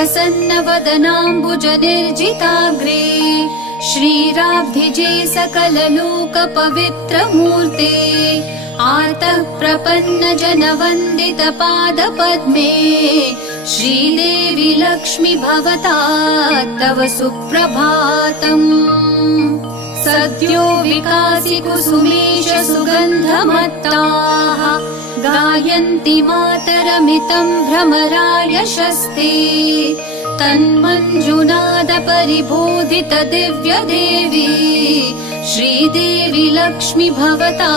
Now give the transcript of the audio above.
प्रसन्नवदनाम्बुजनिर्जिताग्रे श्रीराब्धिजे सकललोकपवित्रमूर्ते आर्तः प्रपन्नजनवन्दितपादपद्मे श्रीदेवि लक्ष्मी भवता तव सुप्रभातम्। सद्यो विकासि कुसुमेश सुगन्धमत्ताः गायन्ति मातरमितं भ्रमरायशस्ते तन्मञ्जुनाद परिबोधित दिव्यदेवी श्रीदेवि लक्ष्मी भवता